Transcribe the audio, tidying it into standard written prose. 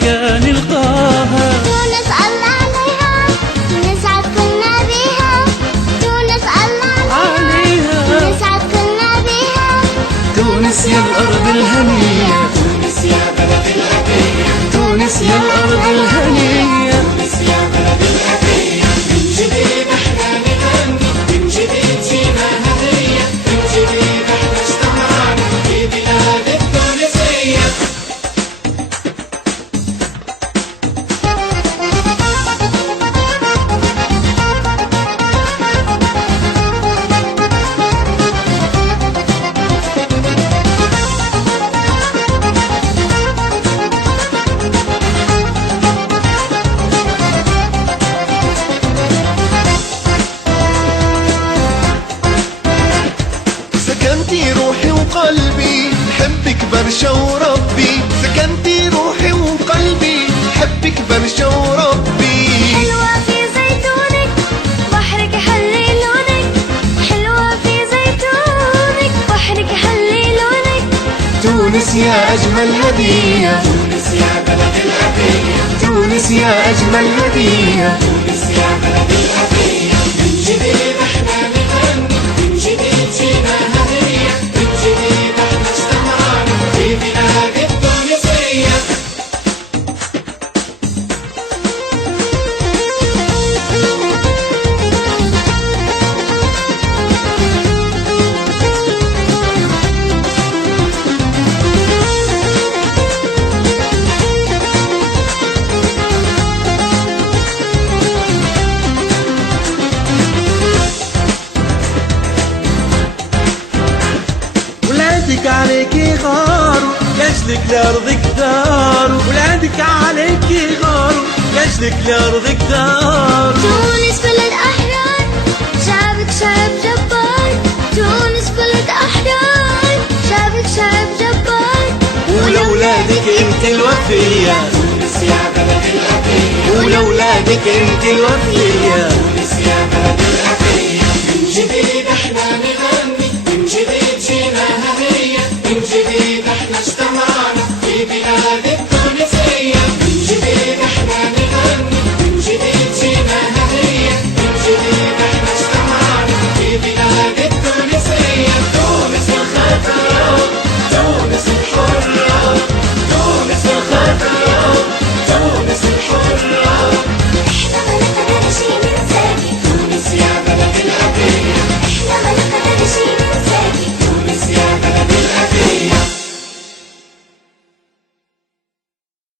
ضحكة نلقاها. تونس الله عليها نسعد كلنا بيها. تونس الله عليها نسعد كلنا بيها. تونس يا الأرض الهنية، تونس يا بلد الأبية، تونس يا الأرض الهنية. تونس يا بلد الأبية. من جديد احنا نغني، من جديد جينا هدية، من جديد احنا اجتمعنا في بلاد التونسية. سكنتي روحي وقلبي حبك برشا وربي. سكنتي روحي وقلبي حبك برشا وربي. حلوة في زيتونك بحرك يحلي لونك. حلوة في زيتونك بحرك يحلي لونك. تونس يا أجمل هدية، تونس يا بلد الأبية، تونس يا أجمل هدية. تونس يا بلد الأبية. من جديد احنا نغني، من جديد جينا هدية، من جديد احنا اجتمعنا في بلاد التونسية. ولادك عليكي غاروا لاجلك لأرضك داروا. ولادك عليكي غاروا لاجلك لأرضك داروا. تونس بلد أحرار شعبك شعب جبار. تونس بلد أحرار شعبك شعب جبار. ولولادك انت الوفية، تونس يا بلد الأبية، ولولادك انت الوفية. تونس يا بلد الأبية. من جديد احنا نغني،